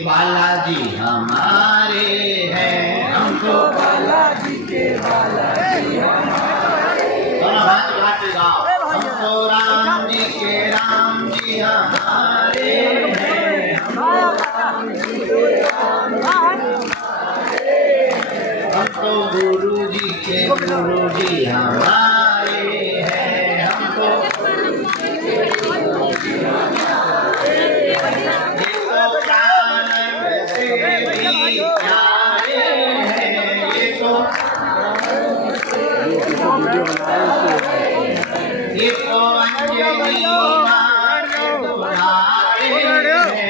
बालाजी हमारे हैं, हमको बालाजी के बालाजी हमारे। हाथ उठा के गाओ, हमको राम जी के राम जी हमारे हैं, हमको गुरु जी के गुरु जी हमारे हैं, हमको प्राण से भी प्यारे हैं, ये तो अंजलि मां के दुलारे हैं,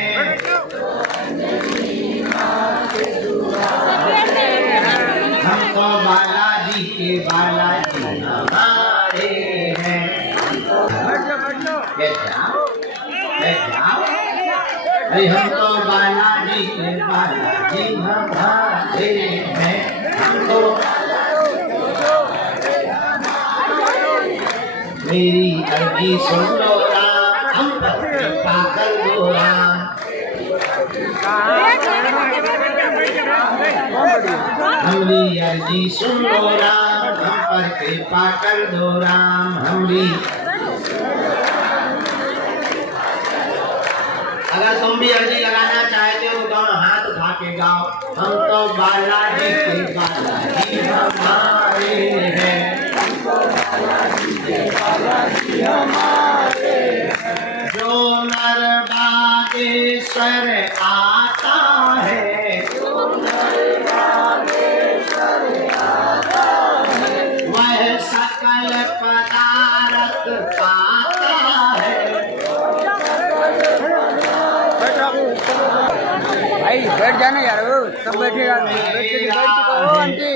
हमको बालाजी के बालाजी हमारे हैं। बैठ जाओ, अरे हमको बालाजी के बालाजी हमारे हैं, हमको मेरी अर्जी सुन लो राम, हम पर कृपा कर दो राम। हमारी अर्जी सुन लो राम, हम पर कृपा कर दो राम। हमारी अगर तुम भी अर्जी लगाना चाहते हो दोनों हाथ उठा के गाओ, हम तो बालाजी के बालाजी हमारे हैं, बालाजी हमारे। जो नर बागेश्वर आता है, वह सकल पदार्थ पाता है। भाई बैठ जाना यार, वो सब बैठेगा, बैठ के कहो आंटी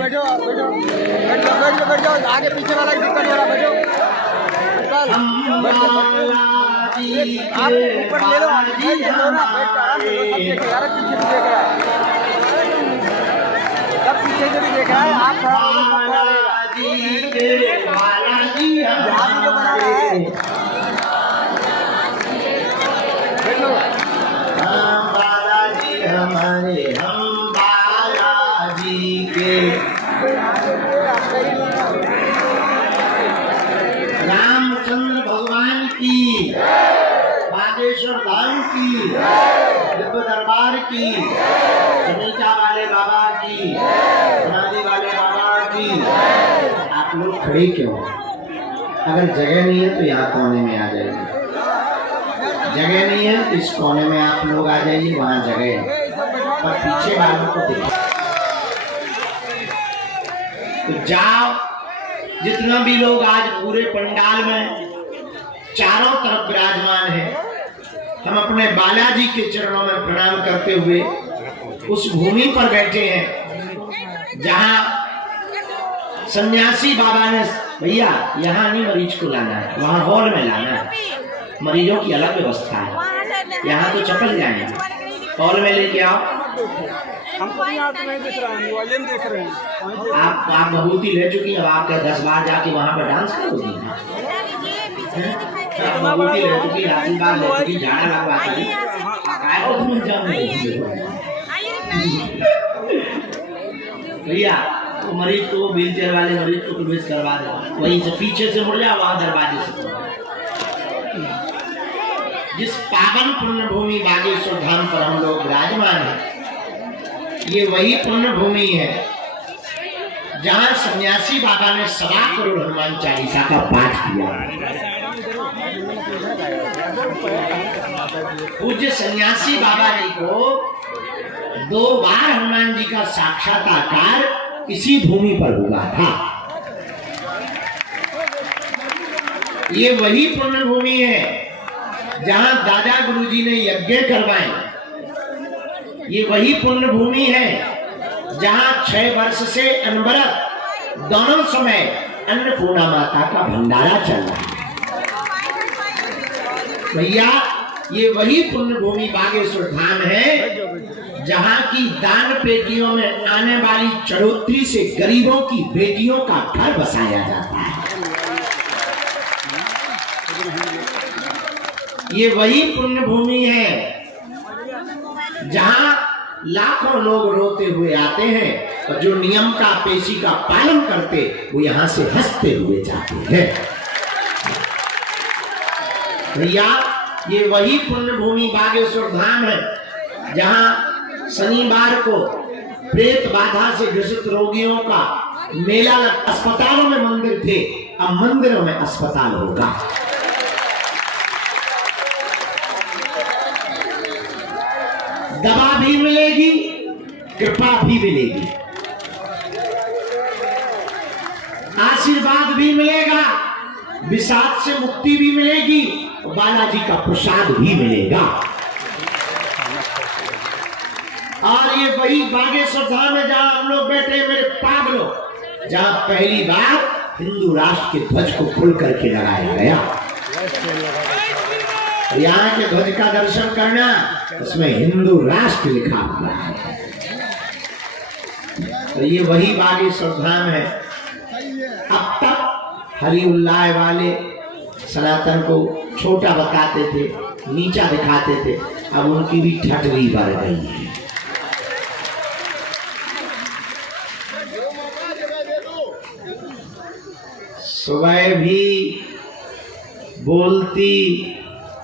बैठो बैठो बैठ जाओ, आगे पीछे वाला दिक्कत हो रहा, बैठो आप ऊपर ले लो, बैठ लो ना, बैठ आराम से लो, सब देख यार, पीछे भी देख रहा है, सब पीछे से भी देख रहा है, आप थोड़ा जहाँ भी जो बना रहा है बैठो। बालाजी हमारे, हम बालाजी के। रामचंद्र भगवान की, बागेश्वर धाम की, दिव्य दरबार की, समीचा वाले बाबा की, समाधि वाले बाबा की। आप लोग खड़े क्यों? अगर जगह नहीं है तो यहाँ कोने में आ जाइए, जगह नहीं है तो इस कोने में आप लोग आ जाइए, वहाँ जगह है, पर पीछे वालों को देखो। तो जाओ, जितना भी लोग आज पूरे पंडाल में चारों तरफ विराजमान है, हम अपने बालाजी के चरणों में प्रणाम करते हुए उस भूमि पर बैठे हैं जहां सन्यासी बाबा ने, भैया यहाँ नहीं मरीज को लाना है, वहाँ हॉल में लाना है, मरीजों की अलग व्यवस्था है, यहाँ तो चपल जाएंगे, हॉल में लेके आओ। हमको यहाँ तो नहीं दिख रहा है, मोबाइल में देख रहे हैं। आप भभूति ले चुकी, अब आप 10 बार जाके वहाँ पर डांस करोगी, भभूति ले चुकी, आशीर्वाद ले चुकी, झाड़ा लगवा चुकी, भैया तो मरीज को, व्हील चेयर वाले मरीज को प्रवेश करवा दो, वहीं से पीछे से मुड़ जाओ, वहाँ दरवाजे से। जिस पावन पुण्य भूमि बागेश्वर धाम पर हम लोग विराजमान हैं, ये वही पुण्य भूमि है जहाँ सन्यासी बाबा ने 1.25 करोड़ हनुमान चालीसा का पाठ किया। पूज्य सन्यासी बाबा जी को 2 बार हनुमान जी का साक्षात्कार इसी भूमि पर हुआ था। ये वही पुण्य भूमि है जहां दादा गुरुजी ने यज्ञ करवाए। ये वही पुण्य भूमि है जहां 6 वर्ष से अनवरत दोनों समय अन्नपूर्णा माता का भंडारा चल रहा है। भैया ये वही पुण्य भूमि बागेश्वर धाम है जहां की दान पेटियों में आने वाली चढ़ोतरी से गरीबों की बेटियों का घर बसाया जाता है। ये वही पुण्य भूमि है जहां लाखों लोग रोते हुए आते हैं और जो नियम का पेशी का पालन करते वो यहां से हंसते हुए जाते हैं। भैया ये वही पुण्य भूमि बागेश्वर धाम है जहां शनिवार को प्रेत बाधा से ग्रसित रोगियों का मेला अस्पतालों में मंदिर थे, अब मंदिरों में अस्पताल होगा। दवा भी मिलेगी, कृपा भी मिलेगी, आशीर्वाद भी मिलेगा, विषाद से मुक्ति भी मिलेगी, बालाजी का प्रसाद भी मिलेगा। और ये वही बागेश्वर धाम है जहां हम लोग बैठे हैं मेरे पागलों, जहां पहली बार हिंदू राष्ट्र के ध्वज को खुल करके लगाया गया। यहाँ के ध्वज का दर्शन करना, उसमें हिंदू राष्ट्र लिखा हुआ है। और ये वही बागेश्वर धाम है। अब तक हरि उल्लाह वाले सनातन को छोटा बताते थे, नीचा दिखाते थे, अब उनकी भी ठटरी बढ़ गई है। सुबह भी बोलती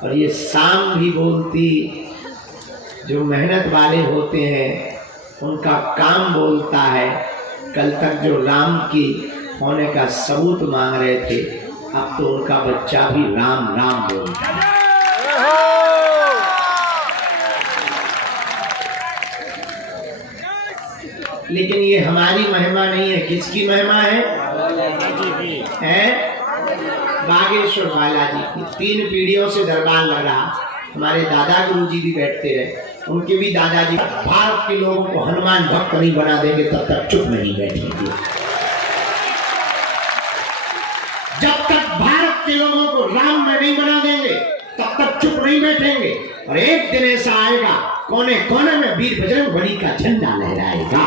और ये शाम भी बोलती। जो मेहनत वाले होते हैं उनका काम बोलता है। कल तक जो राम की होने का सबूत मांग रहे थे, अब तो उनका बच्चा भी राम राम बोलता है। लेकिन ये हमारी महिमा नहीं है, किसकी महिमा है? बागेश्वर बालाजी की। 3 पीढ़ियों से दरबार लग रहा। हमारे दादा गुरुजी भी बैठते रहे, उनके भी दादाजी। भारत के लोगों को हनुमान भक्त नहीं बना देंगे तब तक चुप नहीं बैठेंगे। जब तक भारत के लोगों को राम में नहीं बना देंगे तब तक चुप नहीं बैठेंगे। और एक दिन ऐसा आएगा, कोने कोने में वीर बजरंगबली का झंडा लहराएगा।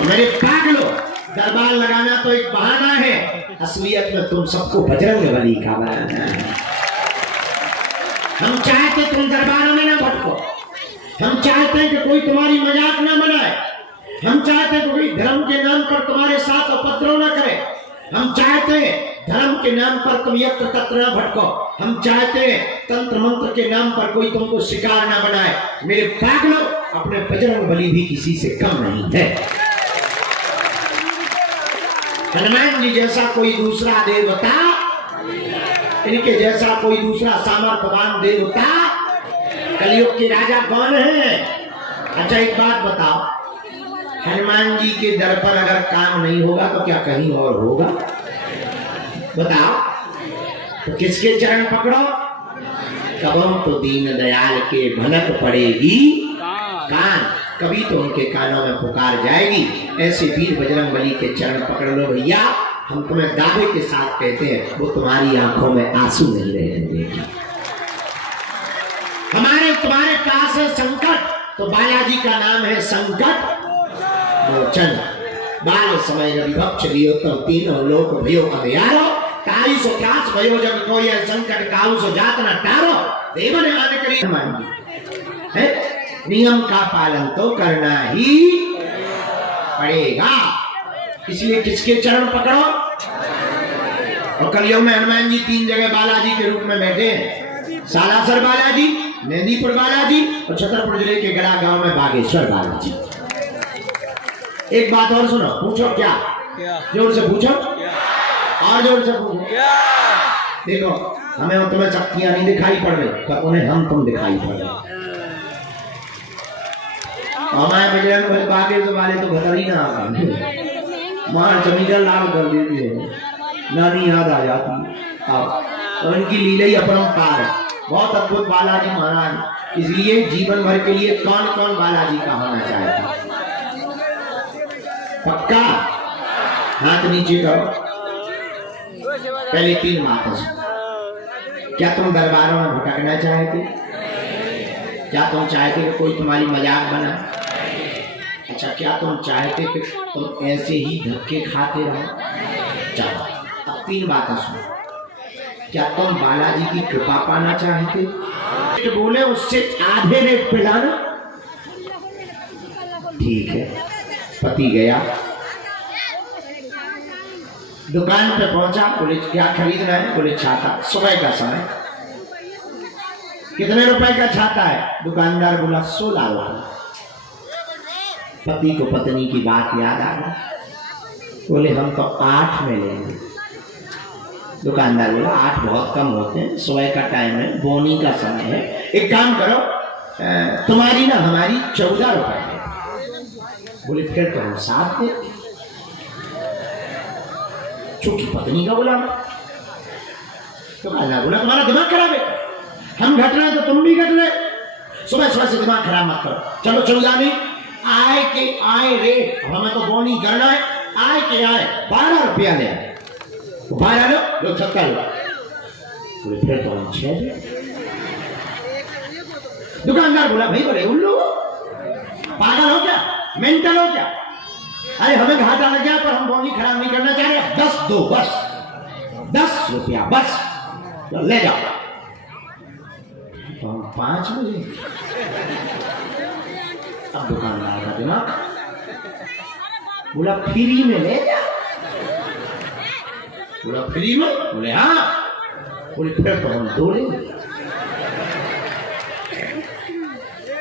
मेरे पागलों, दरबार लगाना तो एक बहाना है, असलियत में तुम सबको बजरंगबली का बनाना है। हम चाहते तुम दरबारों में ना भटको, हम चाहते हैं कि कोई तुम्हारी मजाक ना बनाए, हम चाहते हैं कि कोई धर्म के नाम पर तुम्हारे साथ उपद्रव ना करे, हम चाहते हैं धर्म के नाम पर तुम यत्र तत्र ना भटको, हम चाहते हैं तंत्र मंत्र के नाम पर कोई तुमको शिकार ना बनाए। मेरे पागलों, अपने बजरंगबली भी किसी से कम नहीं है। हनुमान जी जैसा कोई दूसरा देवता, इनके जैसा कोई दूसरा सामर्थ्यवान देवता कलयुग के राजा कौन है? अच्छा एक बात बताओ, हनुमान जी के दर पर अगर काम नहीं होगा तो क्या कहीं और होगा? बताओ। तो किसके चरण पकड़ो? कबों तो दीन दयाल के भनक पड़ेगी कान, कभी तो उनके कानों में पुकार जाएगी। ऐसे वीर बजरंगबली के चरण पकड़ लो भैया। हम तुम्हें दावे के साथ कहते हैं, वो तुम्हारी आंखों में आंसू नहीं रहने देगी। हमारे तुम्हारे पास है संकट, तो बालाजी का नाम है संकट मोचन। बाल समय विभक्त लियो तो तीनों लोक भयो अंधियारो, ताई सो त्रास भयो जब कोई संकट काऊ सो जात न टारो। देव ने आने के लिए मांगी है, नियम का पालन तो करना ही पड़ेगा। इसलिए किसके चरण पकड़ो? और कलयुग में हनुमान जी 3 जगह बालाजी के रूप में बैठे हैं। सालासर बालाजी, मेहंदीपुर बालाजी और छतरपुर जिले के गड़ा गांव में बागेश्वर बालाजी। एक बात और सुनो, पूछो क्या? जोर से पूछो, और जोर से पूछो। देखो, हमें और तुम्हें शक्तियां नहीं दिखाई पड़ रही, पर उन्हें हम तुम दिखाई पड़ रहे। हमारे बजरंग बागेश्वर वाले तो बता ही ना आगा मार चमीटर लाल कर देती है, नानी याद आ जाती। तो इनकी लीला ही अपरंपार है, बहुत अद्भुत बालाजी महाराज। इसलिए जीवन भर के लिए कौन कौन बालाजी का होना चाहता? पक्का हाथ नीचे करो। पहले 3 बातें। क्या तुम दरबारों में भटकना चाहते? क्या तुम चाहते कि कोई तुम्हारी मजाक बना? अच्छा, क्या तुम चाहते कि तुम ऐसे ही धक्के खाते रहो? चलो, अब 3 बातें सुनो। क्या तुम बालाजी की कृपा पाना चाहते? तो बोले उससे आधे रेट पे लाना। ठीक है। पति गया, दुकान पे पहुंचा, बोले क्या खरीदना है? बोले छाता। सुबह का समय। कितने रुपए का छाता है? दुकानदार बोला 16 लाख। पति को पत्नी की बात याद आ गई। बोले हम तो 8 में लेंगे। दुकानदार बोला 8 बहुत कम होते हैं, सुबह का टाइम है, बोनी का समय है, एक काम करो तुम्हारी ना हमारी 14 रुपए है। बोले फिर तो हम 7 दे। चूंकि पत्नी का बोला, दुकानदार बोला तुम्हारा दिमाग खराब है, हम घट रहे हैं तो तुम भी घट रहे। सुबह सुबह से दिमाग खराब मत करो, चलो 14 नहीं, आय के आय रेट, हमें तो बोनी करना है, आय के आय 12 रुपया ले। 12 लो 70 लो। बोले फिर तो हम 6 दे। दुकानदार बोला भाई बोले उल्लू पागल हो क्या, मेंटल हो क्या? अरे हमें घाटा लग गया पर हम बोनी खराब नहीं करना चाह रहे। 10 दो बस, 10 रुपया बस, तो ले जाओ। तो हम 5 बजे। अब दुकानदार का दिमाग बोला फ्री में ले जा। बोला फ्री में? बोले हाँ। बोले फिर तो हम 2 लेंगे।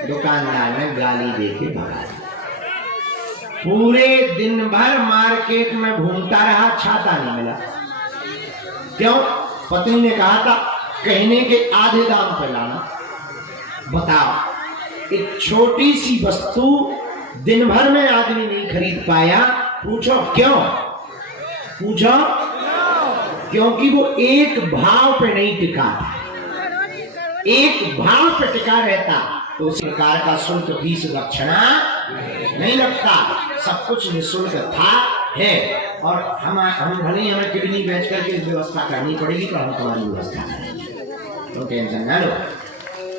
दुकानदार ने गाली देके भगा दिया। पूरे दिन भर मार्केट में घूमता रहा, छाता नहीं मिला। क्यों? पत्नी ने कहा था कहने के आधे दाम पर लाना। बताओ, एक छोटी सी वस्तु दिन भर में आदमी नहीं खरीद पाया। पूछो क्यों? पूछो क्योंकि वो एक भाव पे नहीं टिका था। एक भाव पे टिका रहता तो उस प्रकार का शुल्क फीस दक्षिणा नहीं लगता, सब कुछ निःशुल्क था है। और हम भले ही हमें किडनी बेच करके व्यवस्था करनी पड़ेगी तो हम तुम्हारी व्यवस्था करेंगे, तो टेंशन न लो।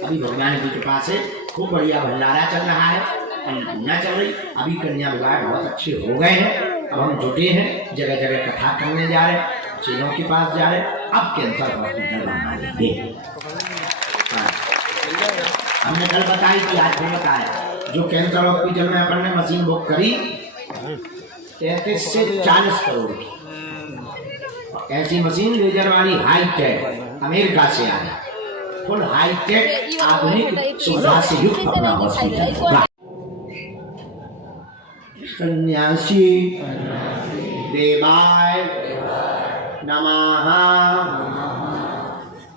अभी भगवान की कृपा से खूब बढ़िया भंडारा चल रहा है, अन्नपूर्णा चल रही। अभी कन्या विवाह बहुत अच्छे हो गए हैं। अब हम जुटे हैं, जगह जगह कथा करने जा रहे हैं, चीनों के पास जा रहे हैं। अब कैंसर हॉस्पिटल बना लेंगे। हमने कल बताई थी, आज भी बताया। जो कैंसर हॉस्पिटल में अपन ने मशीन बुक करी 33 से 40 करोड़ की ऐसी मशीन, लेजर वाली हाईटेक, अमेरिका से आया, फुल हाईटेक आधुनिक सुविधा से युक्त अपना हॉस्पिटल। सन्यासी देवाय नमः।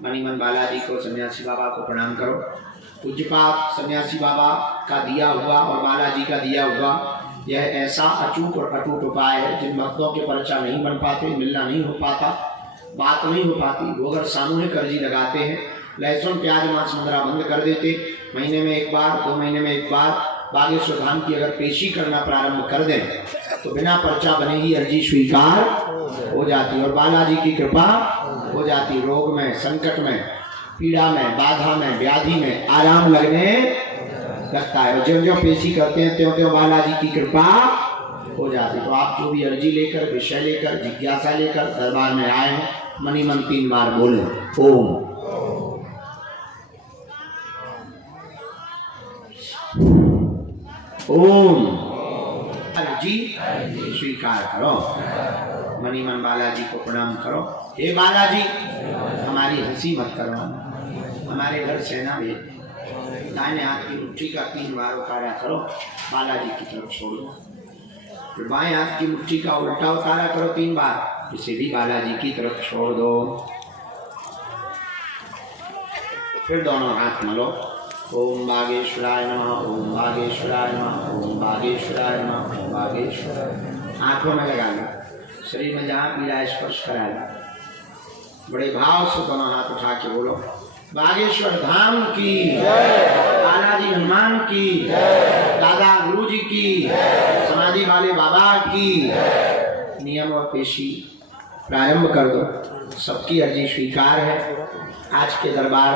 मणिमन बालाजी को, सन्यासी बाबा को प्रणाम करो। पूज्यपात सन्यासी बाबा का दिया हुआ और बालाजी का दिया हुआ यह ऐसा अचूक और अटूट उपाय है जिन भक्तों के पर्चा नहीं बन पाते, मिलना नहीं हो पाता, बात नहीं हो पाती, वो अगर सामूहिक अर्जी लगाते हैं, लहसुन प्याज मांस मुद्रा बंद कर देते, महीने में एक बार 2 महीने में एक बार बागेश्वर धाम की अगर पेशी करना प्रारंभ कर दें तो बिना पर्चा बने ही अर्जी स्वीकार हो जाती और बालाजी की कृपा हो जाती। रोग में, संकट में, पीड़ा में, बाधा में, व्याधि में आराम लगने लगता है। जो जो पेशी करते हैं त्यों त्यों बालाजी की कृपा हो जाती। तो आप जो भी अर्जी लेकर, विषय लेकर, जिज्ञासा लेकर दरबार में आए हैं, मनी मन 3 बार बोले ओम। ओम जी स्वीकार करो। मनी मन बालाजी को प्रणाम करो। हे बालाजी, हमारी हंसी मत करो, हमारे घर सेना भेज। दाहिने हाथ की मुट्ठी का 3 बार उतारा करो, बालाजी की तरफ छोड़ो। फिर बाएं हाथ की मुट्ठी का उल्टा उतारा करो 3 बार, इसे भी बालाजी की तरफ छोड़ दो। फिर दोनों हाथ मलो। ओम बागेश्वराय नमः, ओम बागेश्वराय नमः, ओम बागेश्वराय नमः, ओम बागेश्वराय। आंखों में लगा लो, शरीर में जहाँ पीड़ा स्पर्श कराएगा, बड़े भाव से दोनों हाथ उठा के बोलो बागेश्वर धाम की, बालाजी हनुमान की, दादा गुरु जी की, समाधि वाले बाबा की। नियम और पेशी प्रारंभ कर दो। सबकी अर्जी स्वीकार है। आज के दरबार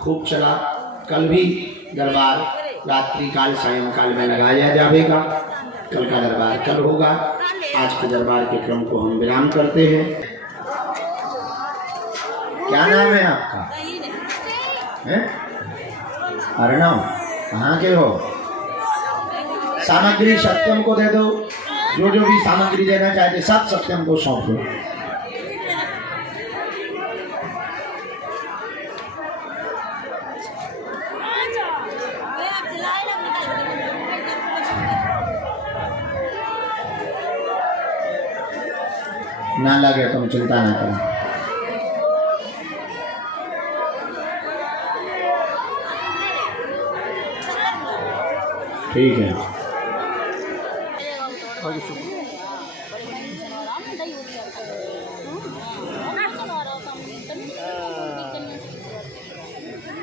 खूब चला, कल भी दरबार रात्रि काल सायंकाल में लगाया जाएगा। कल का दरबार कल होगा। आज के दरबार के क्रम को हम विराम करते हैं। क्या नाम है आपका? हैं? अर्णव, कहाँ के हो? सामग्री सत्यम को दे दो। जो जो भी सामग्री देना चाहते सब सत्यम को सौंप दो। ना लगे तुम चिंता ना करो। ठीक है।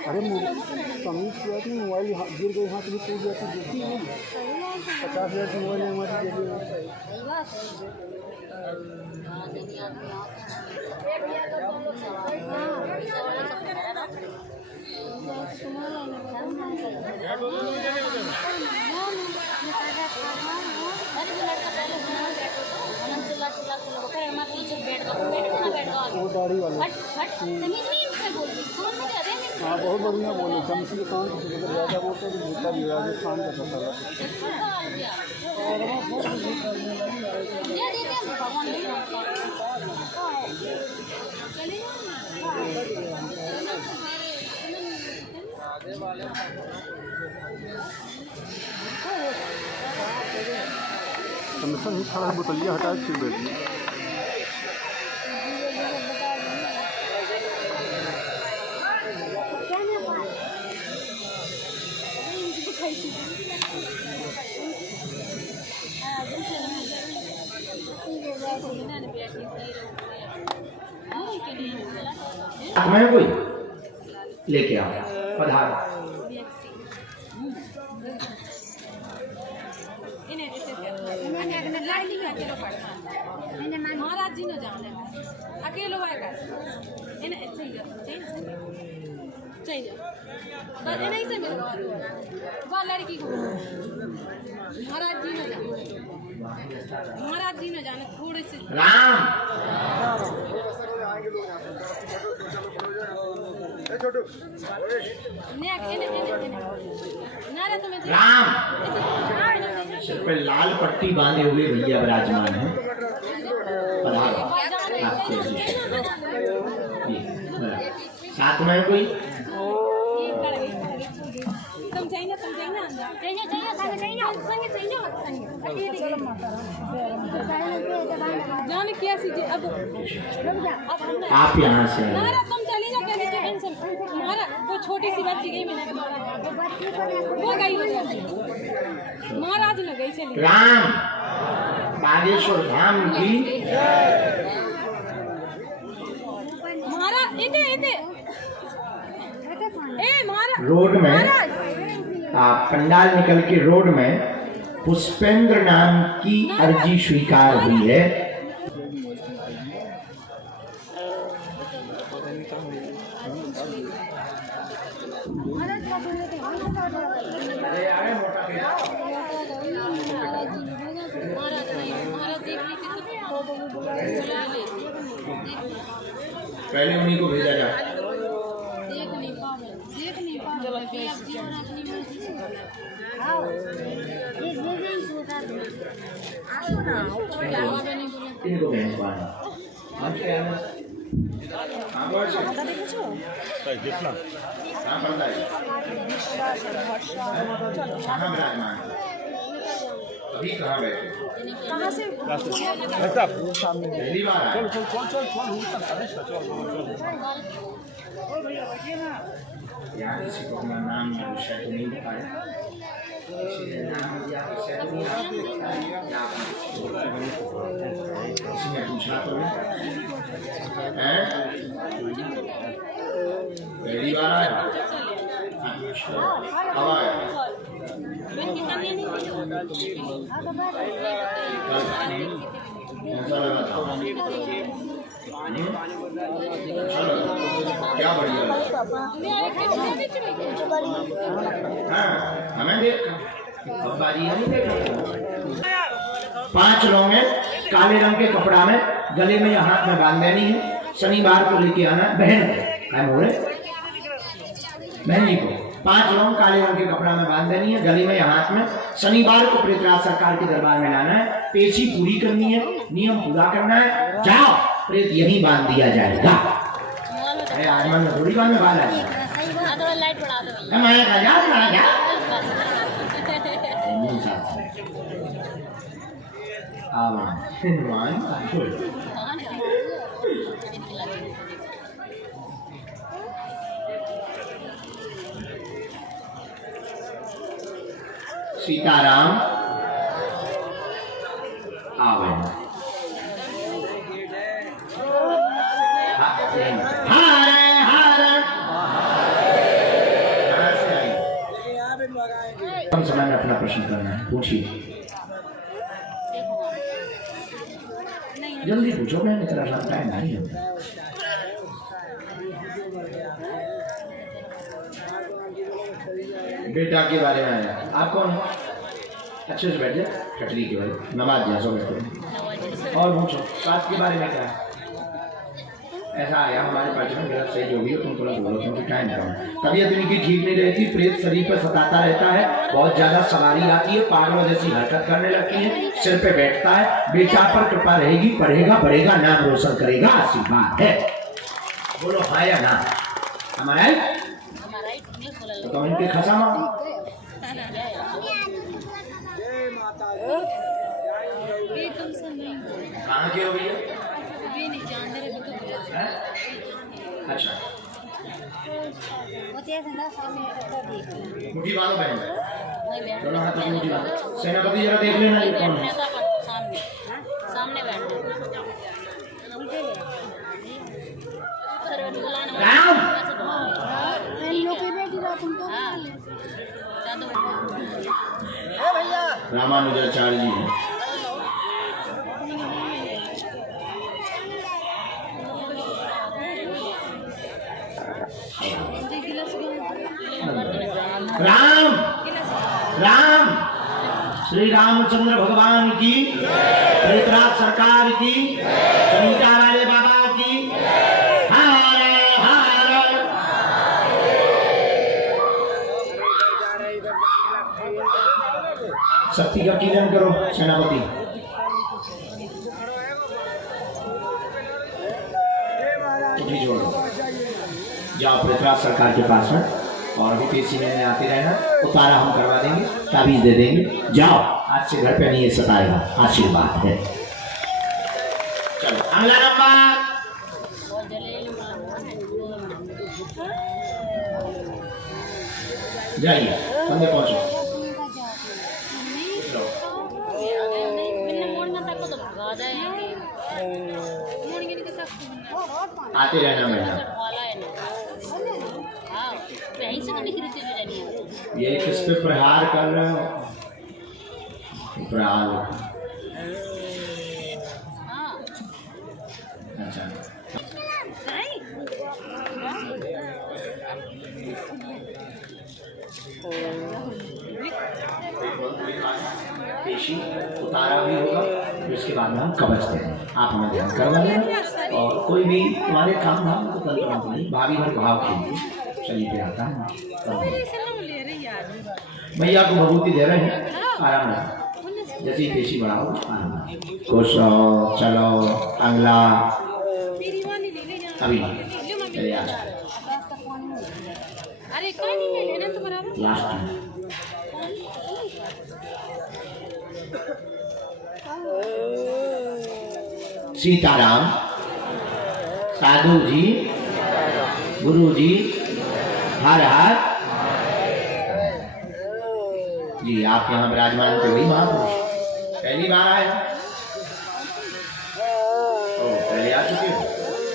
अरे कमी किया थी, मोबाइल गिर गई, हाथ में टूट जाती, देखी नहीं 50,000 की मोबाइल हमारी वो दाढ़ी वाला। हाँ बहुत बढ़िया बोले, शमसी के कान से ज़्यादा बोलते हैं, जीता भी राजस्थान का था। ही खड़ा बोतलिया हटा के बैठी। मैं कोई लेके आओ, पधार। महाराज जी न जाने अकेलो आएगा इन्हें चाहिए बस इन्हीं से मिल वो लड़की को महाराज जी न जाने थोड़े से राम राम सिर पे लाल पट्टी बांधे हुए भैया विराजमान है। साथ में कोई जाने क्या सीजे अब आप यहाँ से तुम चली जा हमारा वो छोटी सी बच्ची गई मैंने वो गई महाराज न गई चली। राम बागेश्वर धाम की महाराज इधे रोड में पंडाल निकल के रोड में पुष्पेंद्र नाम की अर्जी स्वीकार हुई है। पहले उन्हीं को भेजा जाए। इनको भेजवाना अभी कहाँ बैठे? कहाँ से? पहली बार आए? यहाँ किसी को अपना नाम विषय तो नहीं बताया, इसलिए नाम या विषय तो नहीं इसमें पूछा तो नहीं है। पहली बार आया? कब आया? ऐसा लगा था। चलो क्या बढ़िया हमें देख बारी नहीं देखा। 5 लोग हैं काले रंग के कपड़ा में, गले में या हाथ में बांध देनी है। शनिवार को लेके आना बहन को, क्या बोल रहे बहन जी को 5 लौंग काले रंग के कपड़ा में बांध देनी है, गले में या हाथ में। शनिवार को प्रेतराज सरकार के दरबार में लाना है, पेशी पूरी करनी है, नियम पूरा करना है। जाओ प्रेत यहीं बांध दिया जाएगा। आसमान में थोड़ी बांध में बांधा जाएगा। लाइट बढ़ा दो हमारे राजा राजा सीताराम आवे कम समय में अपना प्रश्न करना है, पूछिए जल्दी पूछो, मैं इतना टाइम नहीं होता। बेटा के बारे में आया, आप कौन हो? अच्छे से बैठ जाए, कटरी के बारे में नमाज जैसो बैठो और पूछो साथ के बारे में क्या है। ऐसा आया हमारे पास में, गलत सही जो भी हो तुम थोड़ा बोलो क्योंकि टाइम कम है। तबीयत इनकी ठीक नहीं रहती, प्रेत शरीर पर सताता रहता है, बहुत ज्यादा सवारी आती है, पागलों जैसी हरकत करने लगती है, सिर पे बैठता है। बेटा पर कृपा रहेगी, पढ़ेगा बढ़ेगा, नाम रोशन करेगा, आशीर्वाद है। बोलो हाँ या ना? हमारा तो इनके खसामा कहाँ के हो भैया? अच्छा मुट्ठी बांधो बहन, दोनों हाथों की मुट्ठी बांधो। सेनापति जरा देख लेना ये कौन है। सामने बैठना। राम रामानुजाचार्य जी हैं। राम राम श्री रामचंद्र भगवान की, प्रेतराज सरकार की, समीता वाले बाबा की। हर हर शक्ति का कीर्तन करो सेनापति। उठी जोड़ो, जाओ प्रेतराज सरकार के पास में और अभी पेशी में आते रहना, उतारा हम करवा देंगे, ताबीज दे देंगे। जाओ आज से घर पे नहीं सताएगा, आशीर्वाद है। चलो अगला नंबर जाइए, बंदे पहुंचो। आते रहना मैडम, ये किस पे प्रहार कर रहे हो? प्रहार अच्छा पेशी उतारा भी होगा, फिर उसके बाद में हम कवच देंगे। आप हमें ध्यान करवा देना और कोई भी तुम्हारे काम धाम को तंत्र नहीं, भाभी भर भाव खेलिए। चलिए पे आता है भैया को भभूति दे रहे हैं, आराम से जैसे ही पेशी बढ़ाओ आराम खुश रहो। चलो अगला अभी चलिए आज लास्ट सीताराम साधु जी गुरु जी हर हर जी। आप यहाँ विराजमान थे वही महापुरुष, पहली बार आए ओ पहले आ चुके हो?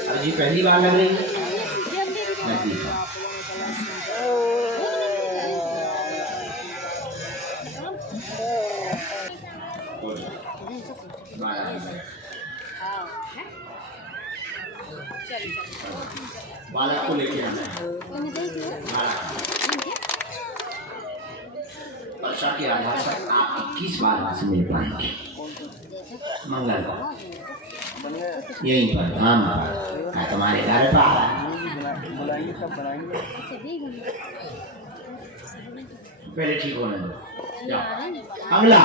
अरे जी पहली बार लग रही है। बालक को लेके आना है। वर्षा के आधार पर आप 21 बार वहां से मिल पाएंगे। मंगल यहीं पर धाम पर तुम्हारे घर पर बुलाएंगे सब बनाएंगे। पहले ठीक होने दो। जाओ अगला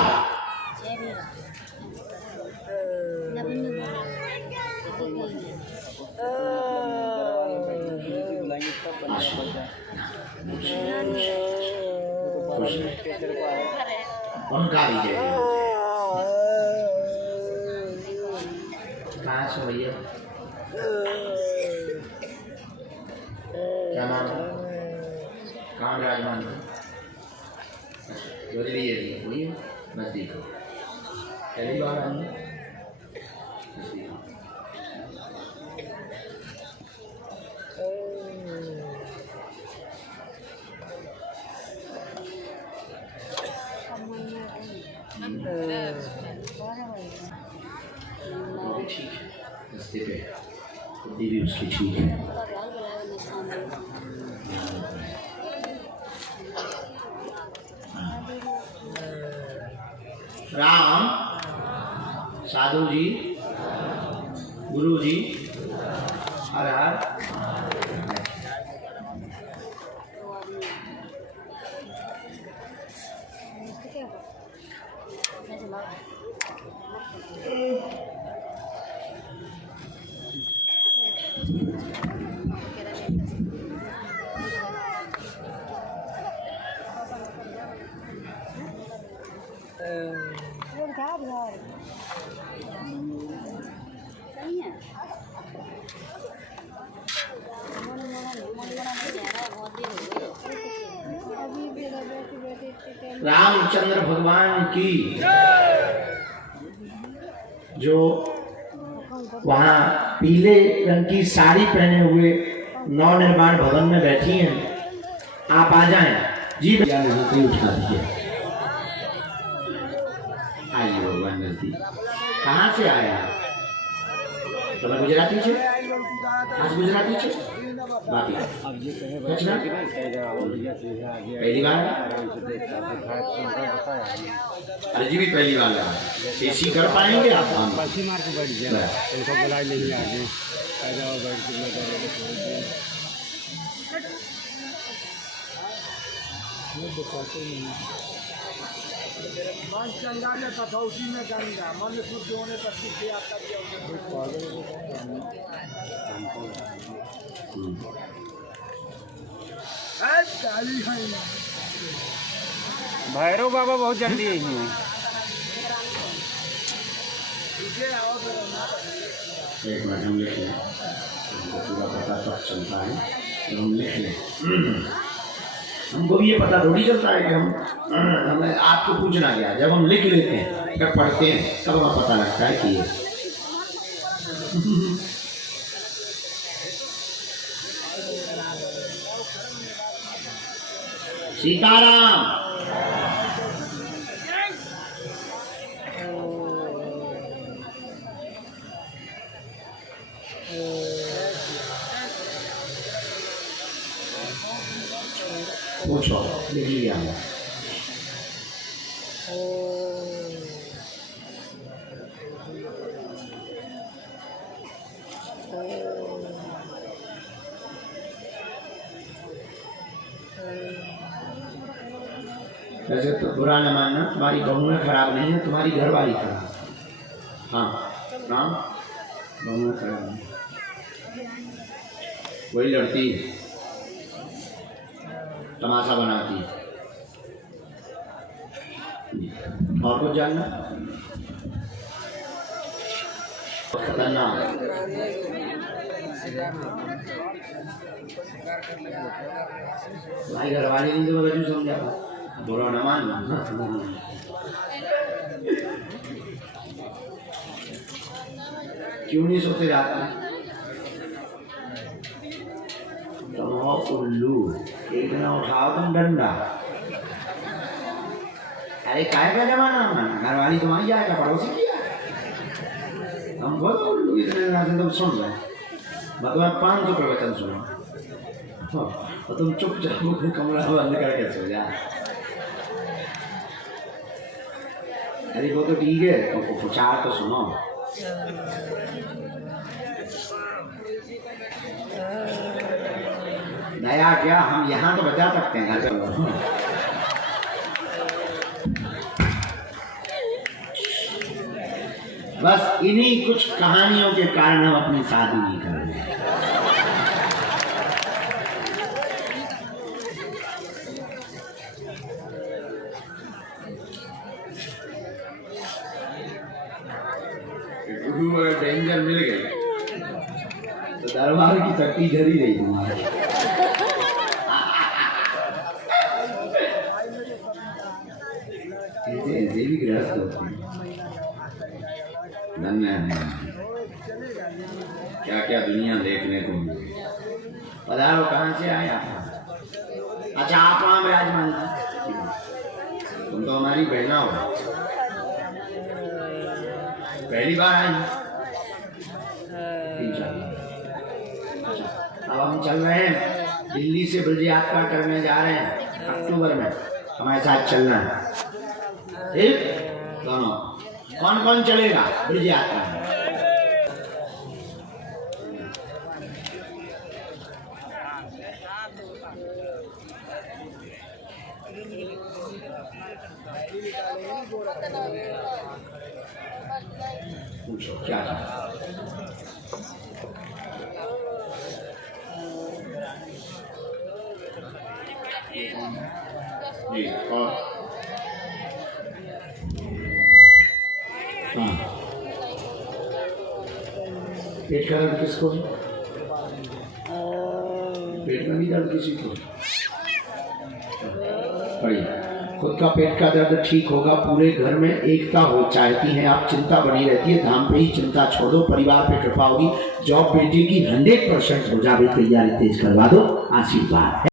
बुलाएंगे सब बनाएंगे। उनका भी जय कहाँ से भैया क्या नाम है कहाँ विराजमान है बदली है वही नजदीक हो पहली बार आए ठीक है रस्ते पे बुद्धि भी उसकी ठीक है। राम साधु जी गुरु जी हर हर रामचंद्र भगवान की जो वहाँ पीले रंग की साड़ी पहने हुए नवनिर्माण भवन में बैठी हैं, आप आ जाएं। जी उठा दीजिए। आइए भगवान नजदीक। कहाँ से आया तो मैं गुजराती छे आज गुजराती छे बाकी पहली बार अरे जी भी पहली बार ऐसी कर पाएंगे आप पसी मार के बैठ गया उनको बुलाई नहीं आगे आ जाओ बैठ के मन चंगा में कठौती में गंगा मन शुद्ध होने पर किसी आपका भैरव बाबा बहुत जल्दी है एक मिनट हम लिख लें पूरा पता सब चलता है हम लिख लें। हमको भी ये पता थोड़ी चलता है कि हमें आपको पूछना गया जब हम लिख लेते हैं जब पढ़ते हैं तब हमें पता लगता है कि ये सीताराम पूछो लिख लिया वैसे तो बुरा न मानना, तुम्हारी बहुएं खराब नहीं है, तुम्हारी घरवाली खराब। हाँ राम बहुएं खराब नहीं, वही लड़ती तमाशा बनाती। और कुछ जानना? खतरनाक भाई घरवाली नहीं तो बच्चों समझा बुरा न मानना। क्यों नहीं सोते रात में? तुम हो उल्लू, एक दिन उठाओ तुम डंडा। अरे काय का जमाना है, घरवाली तुम्हारी जाएगा पड़ोसी किया। हम बहुत उल्लू इतने दिन से तुम सुन रहे, मैं तुम्हें 500 प्रवचन सुना और तुम चुपचाप कमरा बंद करके सो जा। अरे वो तो ठीक है, तो विचार तो सुनो। नया क्या, हम यहाँ तो बचा सकते हैं घर पे। बस इन्हीं कुछ कहानियों के कारण हम अपनी शादी नहीं कर रहे हैं। गुरु अगर डेंजर मिल गई तो दरबार की चट्टी झरी रही तुम्हारे। ऐसे भी गृहस्थ होते हैं, धन्य है, क्या क्या दुनिया देखने को मिली। पधारो, कहाँ से आए आप? अच्छा, आप वहाँ विराजमान थे, तुम तो हमारी बहना हो, पहली बार आई। अब हम चल रहे हैं दिल्ली से ब्रज यात्रा करने जा रहे हैं अक्टूबर में, हमारे साथ चलना है। ठीक, दोनों कौन कौन चलेगा ब्रज यात्रा में? पूछो क्या जी। और हाँ, पेट का दर्द किसको है? पेट में भी दर्द किसी को? बढ़िया, खुद का पेट का दर्द ठीक होगा, पूरे घर में एकता हो चाहती है आप, चिंता बनी रहती है, धाम पे ही चिंता छोड़ दो, परिवार पे कृपा होगी, जॉब बेटे की 100% हो जाए, तैयारी तेज करवा दो, आशीर्वाद है।